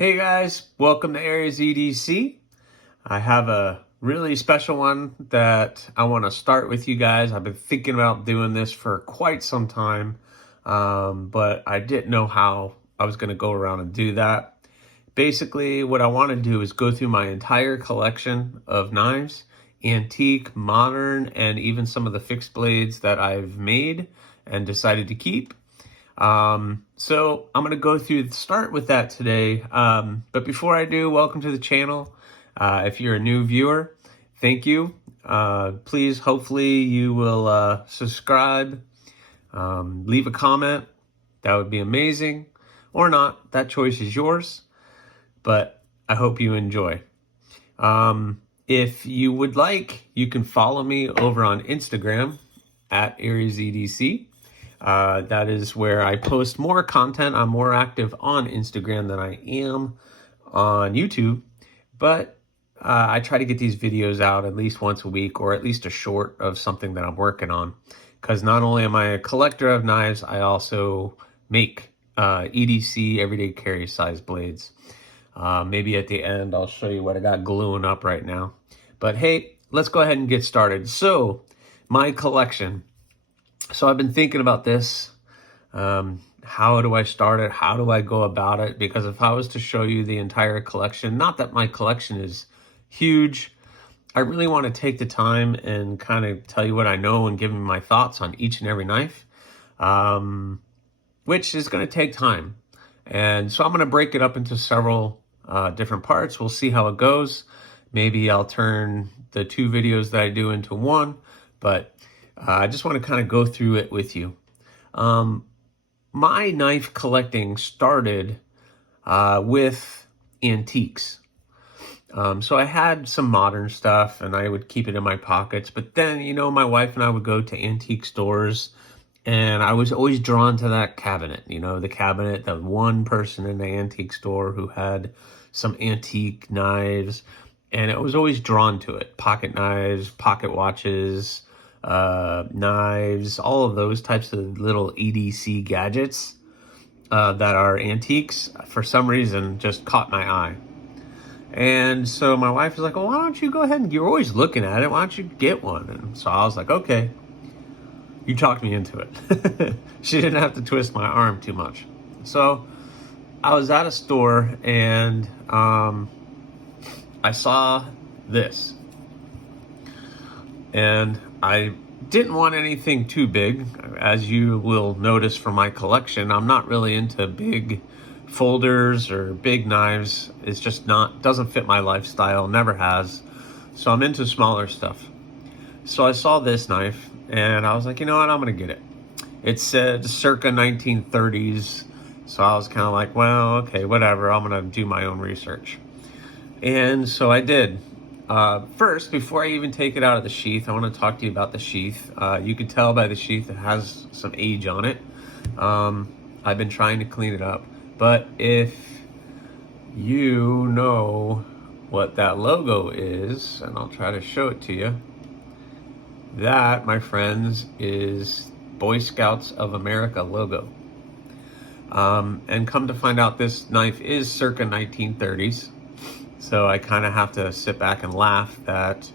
Hey guys, welcome to Aries EDC. I have a really special one that I want to start with you guys. I've been thinking about doing this for quite some time, but I didn't know how I was going to go around and do that. Basically, what I want to do is go through my entire collection of knives, antique, modern, and even some of the fixed blades that I've made and decided to keep. So I'm going to go start with that today. But before I do, welcome to the channel. If you're a new viewer, thank you. Please, hopefully you will subscribe, leave a comment. That would be amazing. Or not, that choice is yours. But I hope you enjoy. If you would like, you can follow me over on Instagram at AriesEDC. That is where I post more content. I'm more active on Instagram than I am on YouTube, but I try to get these videos out at least once a week, or at least a short of something that I'm working on. Because not only am I a collector of knives, I also make EDC, everyday carry size blades. Maybe at the end I'll show you what I got gluing up right now. But hey, let's go ahead and get started. So, my collection. So I've been thinking about this. How do I start it? How do I go about it? Because if I was to show you the entire collection, not that my collection is huge, I really want to take the time and kind of tell you what I know and give you my thoughts on each and every knife, which is going to take time. And so I'm going to break it up into several different parts. We'll see how it goes. Maybe I'll turn the two videos that I do into one, but I just want to kind of go through it with you. My knife collecting started with antiques. So I had some modern stuff and I would keep it in my pockets. But then, you know, my wife and I would go to antique stores and I was always drawn to that cabinet. You know, the cabinet, the one person in the antique store who had some antique knives. And I was always drawn to it. Pocket knives, pocket watches, knives, all of those types of little EDC gadgets that are antiques, for some reason, just caught my eye. And so my wife was like, well, why don't you go ahead and, you're always looking at it, why don't you get one? And so I was like, okay, you talked me into it. She didn't have to twist my arm too much. So I was at a store and I saw this. And I didn't want anything too big. As you will notice from my collection, I'm not really into big folders or big knives. It's just doesn't fit my lifestyle, never has. So I'm into smaller stuff. So I saw this knife and I was like, you know what, I'm gonna get it. It said circa 1930s. So I was kind of like, well, okay, whatever. I'm gonna do my own research. And so I did. First, before I even take it out of the sheath, I want to talk to you about the sheath. You can tell by the sheath it has some age on it. I've been trying to clean it up. But if you know what that logo is, and I'll try to show it to you, that, my friends, is Boy Scouts of America logo. And come to find out, this knife is circa 1930s. So I kind of have to sit back and laugh that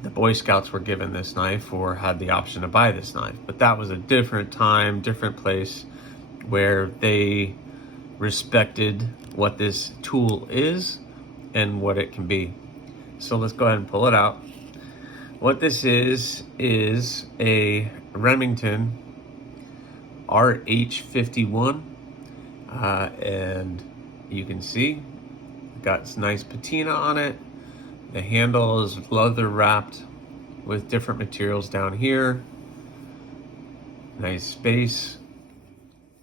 the Boy Scouts were given this knife or had the option to buy this knife. But that was a different time, different place where they respected what this tool is and what it can be. So let's go ahead and pull it out. What this is a Remington RH51. And you can see got nice patina on it. The handle is leather wrapped with different materials down here. Nice space.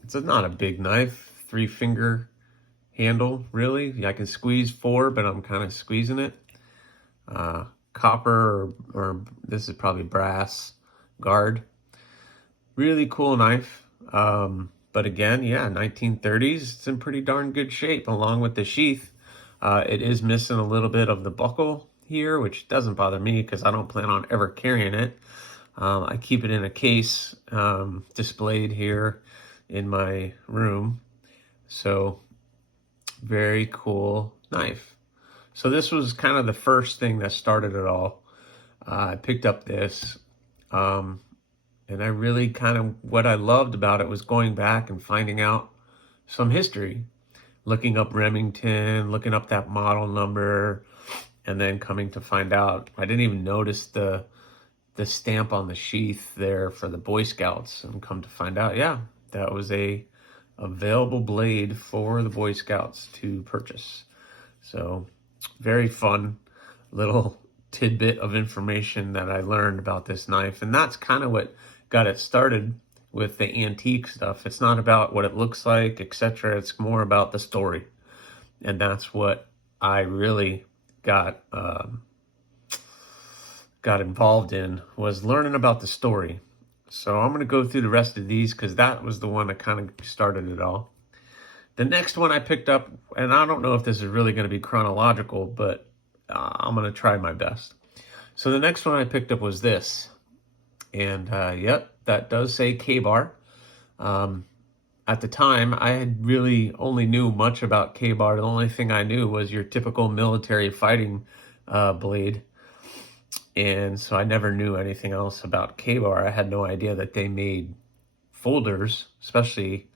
It's not a big knife, 3-finger handle, really. I can squeeze 4, but I'm kind of squeezing it. Copper or this is probably brass guard. Really cool knife. But again, yeah, 1930s. It's in pretty darn good shape, along with the sheath. It is missing a little bit of the buckle here, which doesn't bother me because I don't plan on ever carrying it. I keep it in a case displayed here in my room. So Very cool knife. So this was kind of the first thing that started it all. I picked up this, um, and I really kind of, what I loved about it was going back and finding out some history, looking up Remington, looking up that model number, and then coming to find out, I didn't even notice the stamp on the sheath there for the Boy Scouts, and come to find out, yeah, that was a available blade for the Boy Scouts to purchase. So very fun little tidbit of information that I learned about this knife. And that's kind of what got it started with the antique stuff. It's not about what it looks like, etc. It's more about the story. And that's what I really got involved in, was learning about the story. So I'm going to go through the rest of these because that was the one that kind of started it all. The next one I picked up, and I don't know if this is really going to be chronological, but I'm going to try my best. So the next one I picked up was this. And yep, that does say K-bar. At the time, I had really only knew much about K-bar. The only thing I knew was your typical military fighting blade. And so I never knew anything else about K-bar. I had no idea that they made folders, especially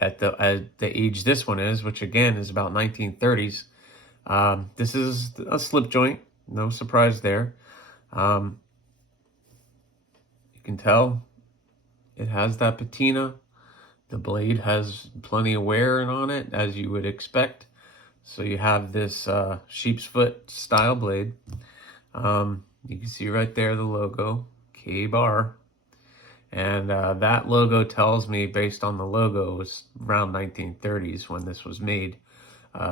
at the age this one is, which again is about 1930s. This is a slip joint, no surprise there. You can tell it has that patina. The blade has plenty of wear on it, as you would expect. So you have this sheep's foot style blade. You can see right there the logo, K-bar. And that logo tells me, based on the logo, it's around 1930s when this was made.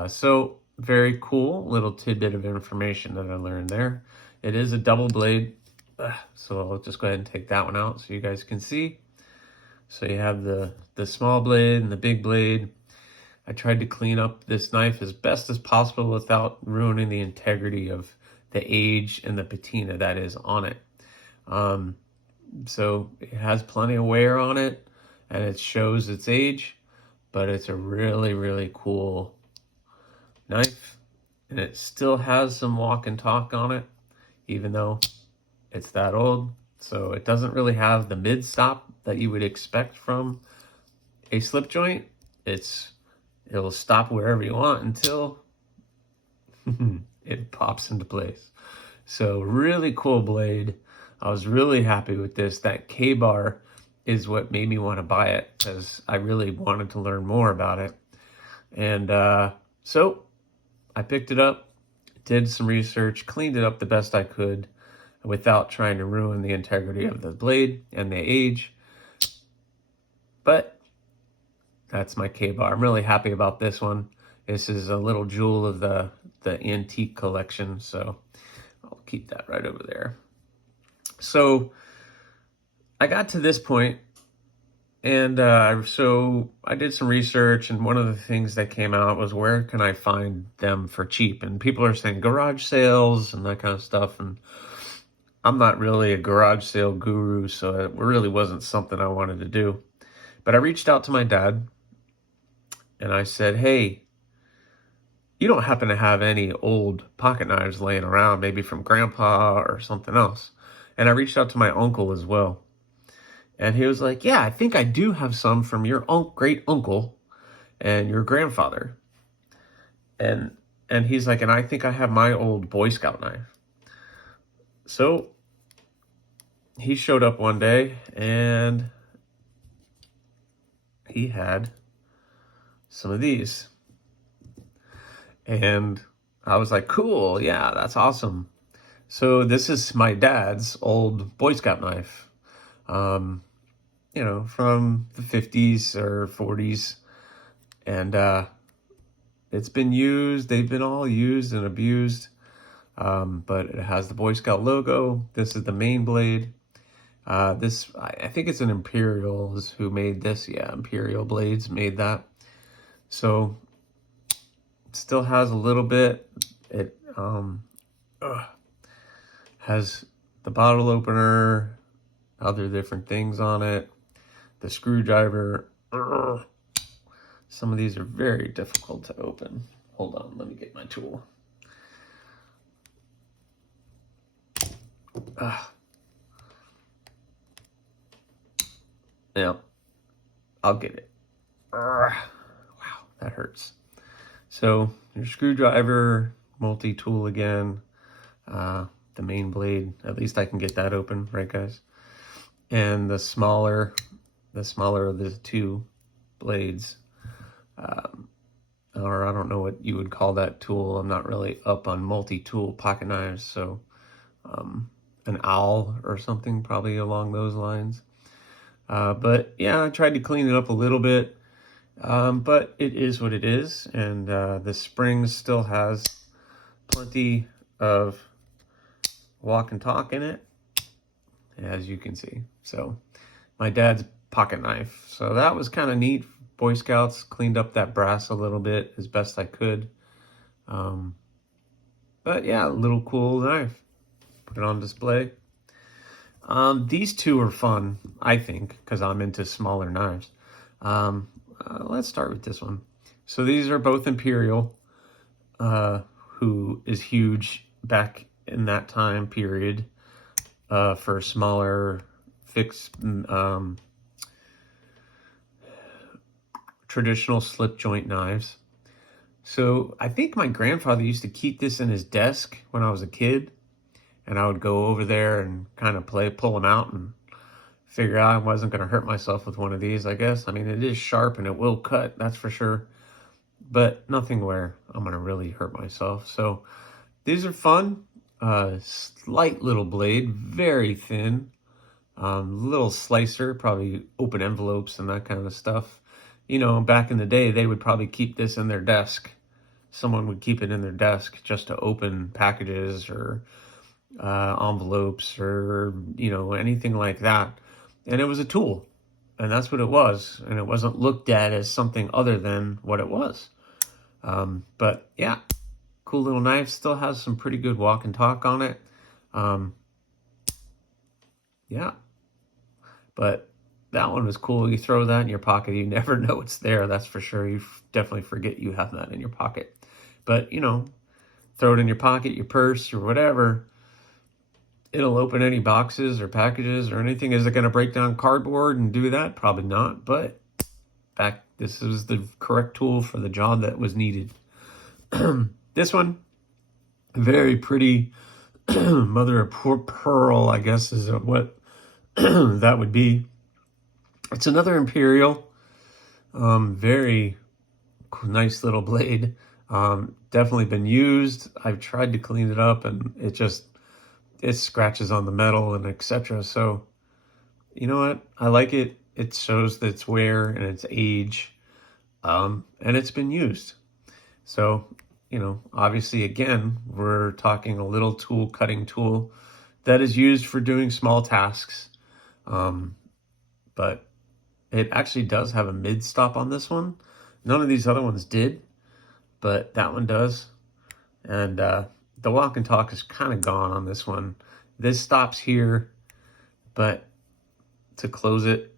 So very cool little tidbit of information that I learned there. It is a double blade. So I'll just go ahead and take that one out so you guys can see. So you have the small blade and the big blade. I tried to clean up this knife as best as possible without ruining the integrity of the age and the patina that is on it. So it has plenty of wear on it, and it shows its age, but it's a really, really cool knife. And it still has some walk and talk on it, even though it's that old. So it doesn't really have the mid stop that you would expect from a slip joint. It'll stop wherever you want until it pops into place. So really cool blade. I was really happy with this. That K-bar is what made me want to buy it, because I really wanted to learn more about it. And so I picked it up, did some research, cleaned it up the best I could without trying to ruin the integrity of the blade and the age. But that's my K-bar. I'm really happy about this one. This is a little jewel of the antique collection, so I'll keep that right over there. So I got to this point, and so I did some research, and one of the things that came out was, where can I find them for cheap? And people are saying garage sales and that kind of stuff, and I'm not really a garage sale guru, so it really wasn't something I wanted to do. But I reached out to my dad, and I said, hey, you don't happen to have any old pocket knives laying around, maybe from grandpa or something else? And I reached out to my uncle as well. And he was like, yeah, I think I do have some from your great uncle and your grandfather. And he's like, and I think I have my old Boy Scout knife. So he showed up one day, and he had some of these. And I was like, cool, yeah, that's awesome. So this is my dad's old Boy Scout knife, you know, from the 50s or 40s. And it's been used. They've been all used and abused. But it has the Boy Scout logo. This is the main blade. This, I think it's an Imperials who made this. Yeah, Imperial Blades made that. So it still has a little bit. It has the bottle opener, other different things on it, the screwdriver. Some of these are very difficult to open. Hold on, let me get my tool. Yeah, I'll get it. Wow, that hurts. So your screwdriver, multi-tool again, the main blade, at least I can get that open, right guys? And the smaller of the two blades, or I don't know what you would call that tool. I'm not really up on multi-tool pocket knives, so an owl or something probably along those lines. But yeah, I tried to clean it up a little bit, but it is what it is, and the spring still has plenty of walk and talk in it, as you can see. So my dad's pocket knife. So that was kind of neat. Boy Scouts, cleaned up that brass a little bit as best I could. But yeah, a little cool knife. Put it on display. These two are fun, I think, because I'm into smaller knives. Let's start with this one. So these are both Imperial, who is huge back in that time period for smaller fixed traditional slip joint knives. So I think my grandfather used to keep this in his desk when I was a kid, and I would go over there and kind of pull them out and figure out I wasn't going to hurt myself with one of these, I guess. I mean, it is sharp and it will cut, that's for sure, but nothing where I'm going to really hurt myself. So these are fun. Slight little blade, very thin, little slicer, probably open envelopes and that kind of stuff. You know, back in the day, they would probably keep this in their desk. Someone would keep it in their desk just to open packages or envelopes or, you know, anything like that. And it was a tool, and that's what it was. And it wasn't looked at as something other than what it was. But yeah, cool little knife. Still has some pretty good walk and talk on it. Yeah, but that one was cool. You throw that in your pocket, you never know it's there, that's for sure. You definitely forget you have that in your pocket. But, you know, throw it in your pocket, your purse, or whatever. It'll open any boxes or packages or anything. Is it going to break down cardboard and do that? Probably not, but this is the correct tool for the job that was needed. This one, very pretty mother of pearl, I guess is what that would be. It's another Imperial, very nice little blade. Definitely been used. I've tried to clean it up and it scratches on the metal and etc. So, you know what? I like it. It shows its wear and its age, and it's been used. So, you know, obviously, again, we're talking a little tool, cutting tool that is used for doing small tasks. But it actually does have a mid stop on this one. None of these other ones did, but that one does. And the walk and talk is kind of gone on this one. This stops here, but to close it,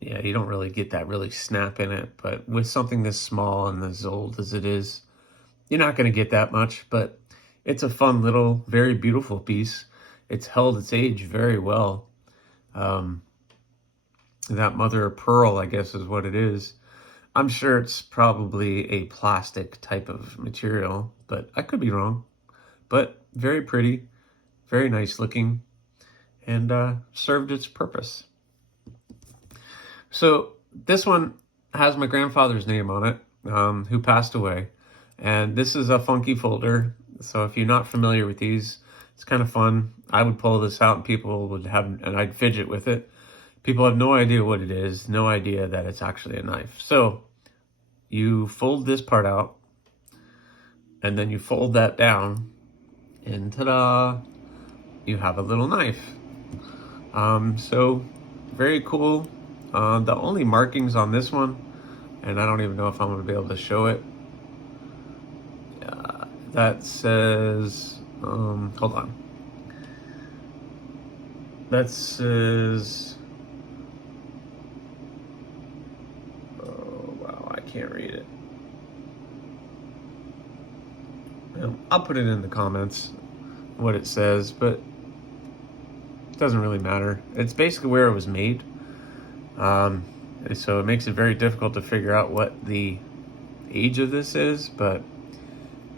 yeah, you don't really get that really snap in it. But with something this small and as old as it is, you're not going to get that much. But it's a fun little, very beautiful piece. It's held its age very well. That mother of pearl, I guess, is what it is. I'm sure it's probably a plastic type of material, but I could be wrong. But very pretty, very nice looking, and served its purpose. So this one has my grandfather's name on it, who passed away. And this is a funky folder. So if you're not familiar with these, it's kind of fun. I would pull this out and people would and I'd fidget with it. People have no idea what it is, no idea that it's actually a knife. So you fold this part out, and then you fold that down, and ta-da, you have a little knife. So very cool. The only markings on this one, and I don't even know if I'm going to be able to show it, that says, hold on. That says, Can't read it. I'll put it in the comments what it says, but it doesn't really matter. It's basically where it was made. So it makes it very difficult to figure out what the age of this is, but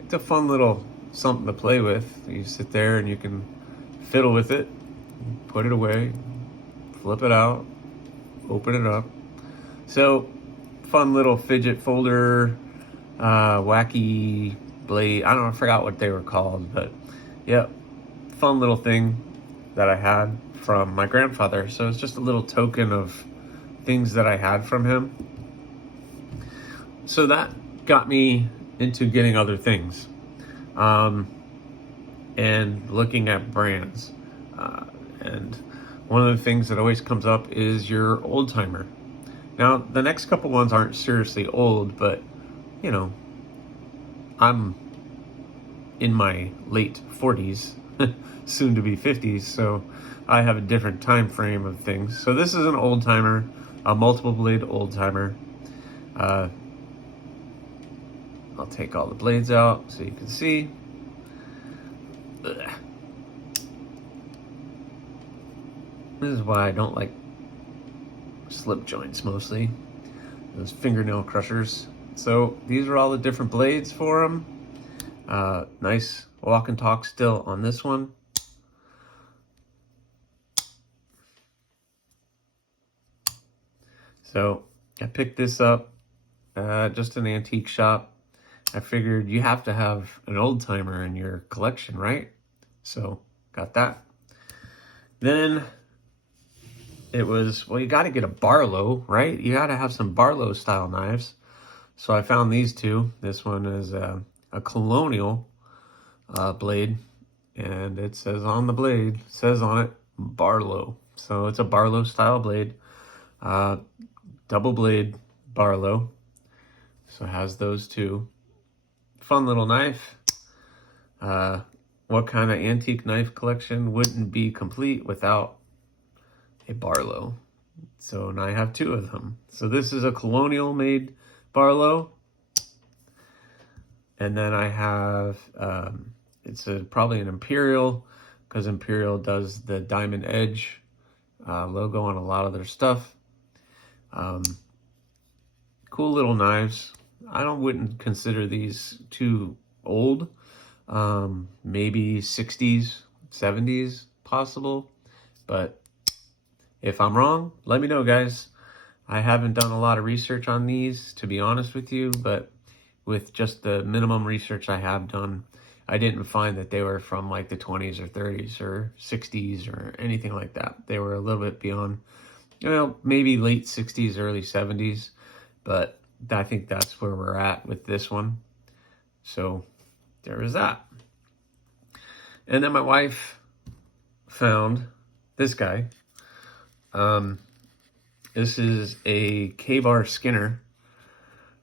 it's a fun little something to play with. You sit there and you can fiddle with it, put it away, flip it out, open it up. So fun little fidget folder, wacky blade. I don't know, I forgot what they were called, but yeah, fun little thing that I had from my grandfather. So it's just a little token of things that I had from him. So that got me into getting other things, and looking at brands. And one of the things that always comes up is your old timer. Now, the next couple ones aren't seriously old, but you know, I'm in my late 40s, soon to be 50s, so I have a different time frame of things. So this is an old timer, a multiple blade old timer. I'll take all the blades out so you can see. Ugh. This is why I don't like slip joints mostly, those fingernail crushers. So these are all the different blades for them. Nice walk and talk still on this one. So I picked this up, just an antique shop. I figured you have to have an old timer in your collection, right? So got that. Then it was, well, you got to get a Barlow, right? You got to have some Barlow style knives. So I found these two. This one is a colonial blade, and it says on the blade, it says on it, Barlow. So it's a Barlow style blade, double blade Barlow. So it has those two. Fun little knife. What kind of antique knife collection wouldn't be complete without a Barlow? So now I have two of them. So this is a colonial made Barlow. And then I have, it's probably an Imperial, because Imperial does the diamond edge logo on a lot of their stuff. Cool little knives. I wouldn't consider these too old. Maybe 60s, 70s possible. But if I'm wrong, let me know, guys. I haven't done a lot of research on these, to be honest with you, but with just the minimum research I have done, I didn't find that they were from like the 20s or 30s or 60s or anything like that. They were a little bit beyond, maybe late 60s, early 70s, but I think that's where we're at with this one. So there is that. And then my wife found this guy. This is a K-bar Skinner.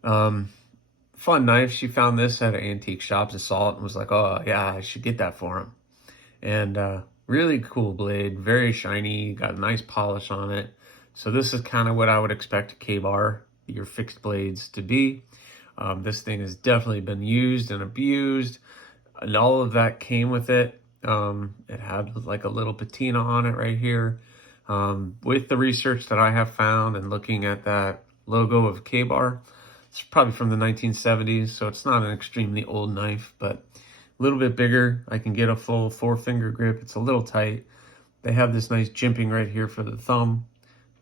Fun knife. She found this at an antique shop, saw it, and was like, oh yeah, I should get that for him. And really cool blade, very shiny, got a nice polish on it. So this is kind of what I would expect a K-bar, your fixed blades, to be. This thing has definitely been used and abused, and all of that came with it. It had like a little patina on it right here. With the research that I have found and looking at that logo of K-bar, it's probably from the 1970s, so it's not an extremely old knife, but a little bit bigger. I can get a full 4-finger grip. It's a little tight. They have this nice jimping right here for the thumb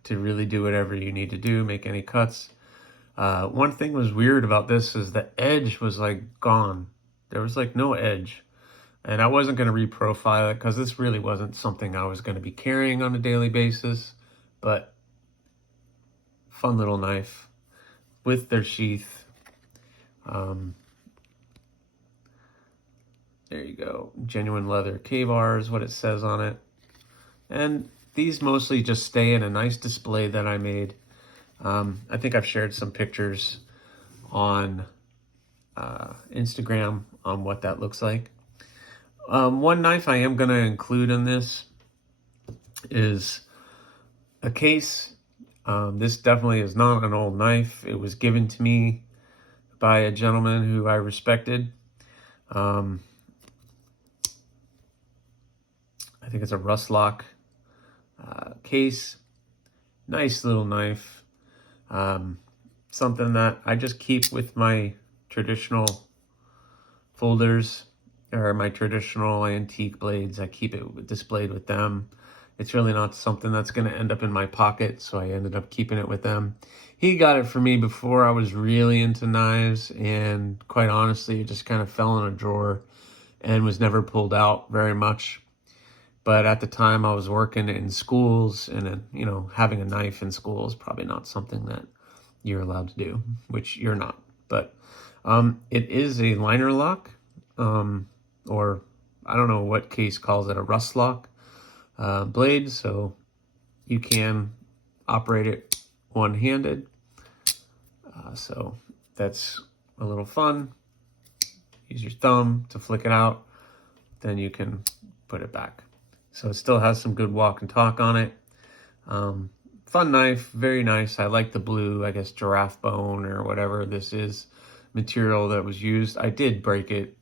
to really do whatever you need to do, make any cuts. One thing was weird about this is the edge was like gone. There was like no edge. And I wasn't going to reprofile it because this really wasn't something I was going to be carrying on a daily basis. But fun little knife with their sheath. There you go. Genuine leather K-bar is what it says on it. And these mostly just stay in a nice display that I made. I think I've shared some pictures on Instagram on what that looks like. One knife I am going to include in this is a case. This definitely is not an old knife. It was given to me by a gentleman who I respected. I think it's a rust lock case. Nice little knife. Something that I just keep with my traditional folders or my traditional antique blades. I keep it displayed with them. It's really not something that's going to end up in my pocket, so I ended up keeping it with them. He got it for me before I was really into knives, and quite honestly, it just kind of fell in a drawer and was never pulled out very much. But at the time, I was working in schools, and you know, having a knife in school is probably not something that you're allowed to do, which you're not. But it is a liner lock, or I don't know what case calls it, a rust lock blade, so you can operate it one-handed. So that's a little fun. Use your thumb to flick it out, then you can put it back. So it still has some good walk and talk on it. Fun knife, very nice. I like the blue, I guess giraffe bone or whatever this is, material that was used. I did break it,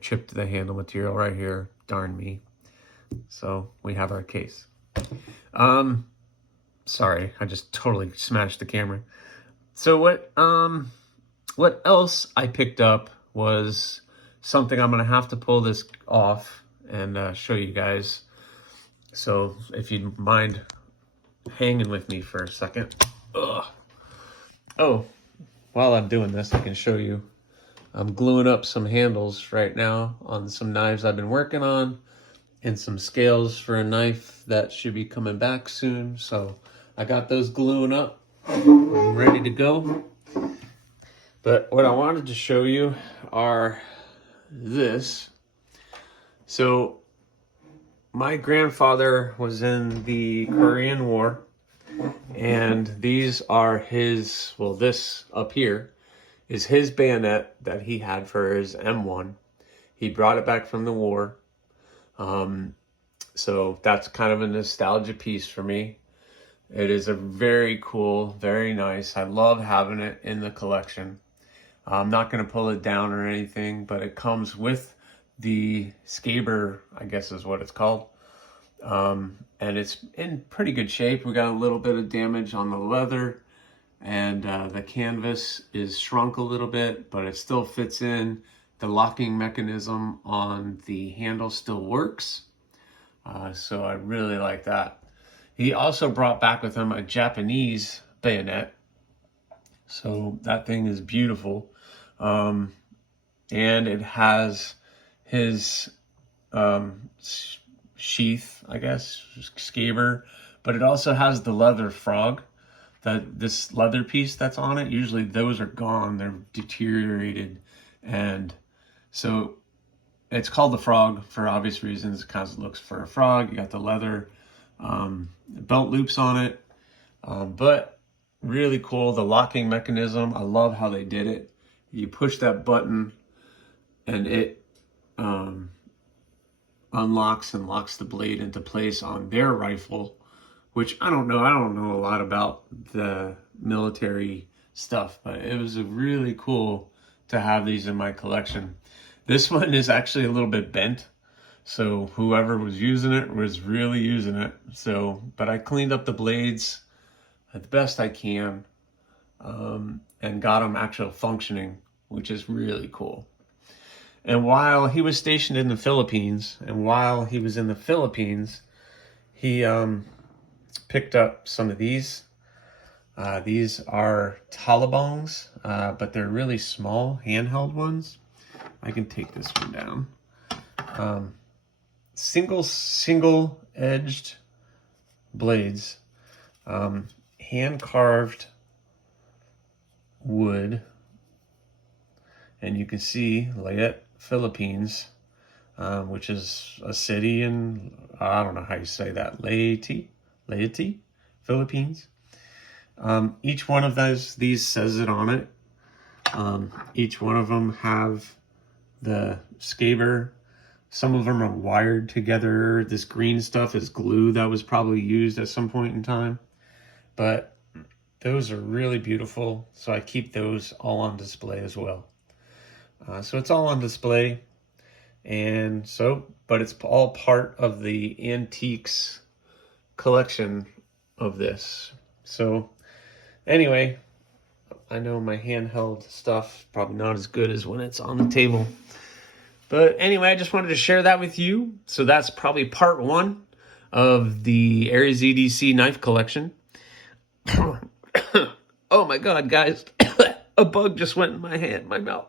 chipped the handle material right here, darn me. So we have our case. Sorry, I just totally smashed the camera. So what else I picked up was something I'm gonna have to pull this off and show you guys. So if you mind hanging with me for a second. Ugh. Oh, while I'm doing this, I can show you. I'm gluing up some handles right now on some knives I've been working on, and some scales for a knife that should be coming back soon. So I got those gluing up. I'm ready to go. But what I wanted to show you are this. So my grandfather was in the Korean War, and these are his, well, this up here is his bayonet that he had for his M1. He brought it back from the war. So that's kind of a nostalgia piece for me. It is a very cool, very nice. I love having it in the collection. I'm not going to pull it down or anything, but it comes with the scaber, I guess is what it's called. And it's in pretty good shape. We got a little bit of damage on the leather, and the canvas is shrunk a little bit, but it still fits in. The locking mechanism on the handle still works. So I really like that. He also brought back with him a Japanese bayonet. So that thing is beautiful. And it has his sheath, I guess, scaber, but it also has the leather frog, this leather piece that's on it. Usually those are gone, they're deteriorated. And so it's called the frog for obvious reasons. It kind of looks for a frog. You got the leather belt loops on it, but really cool. The locking mechanism, I love how they did it. You push that button and it unlocks and locks the blade into place on their rifle, which I don't know a lot about the military stuff, but it was really cool to have these in my collection. This one is actually a little bit bent, so whoever was using it was really using it. So, but I cleaned up the blades the best I can, and got them actually functioning, which is really cool. And while he was stationed in the Philippines, he picked up some of these. These are Talibongs, but they're really small, handheld ones. I can take this one down. Single edged blades, hand carved wood, and you can see Leyte, Philippines, which is a city in, I don't know how you say that, Leyte, Philippines. Each one of these says it on it. Each one of them have the scaber. Some of them are wired together. This green stuff is glue that was probably used at some point in time. but those are really beautiful. So I keep those all on display as well. So it's all on display. And so, but it's all part of the antiques collection of this. So anyway, I know my handheld stuff probably not as good as when it's on the table. But anyway, I just wanted to share that with you. So that's probably part one of the Aries EDC knife collection. Oh my God, guys. A bug just went in my hand, my mouth.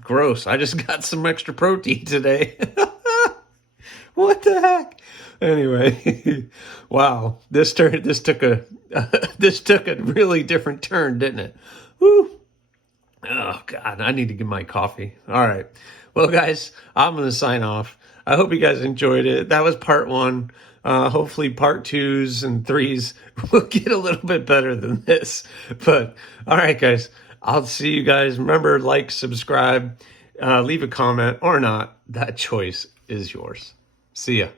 Gross. I just got some extra protein today. What the heck? Anyway, wow. This took a this took a really different turn, didn't it? Woo. Oh God, I need to get my coffee. All right. Well, guys, I'm going to sign off. I hope you guys enjoyed it. That was part one. Hopefully part twos and threes will get a little bit better than this. But all right, guys, I'll see you guys. Remember, like, subscribe, leave a comment or not. That choice is yours. See ya.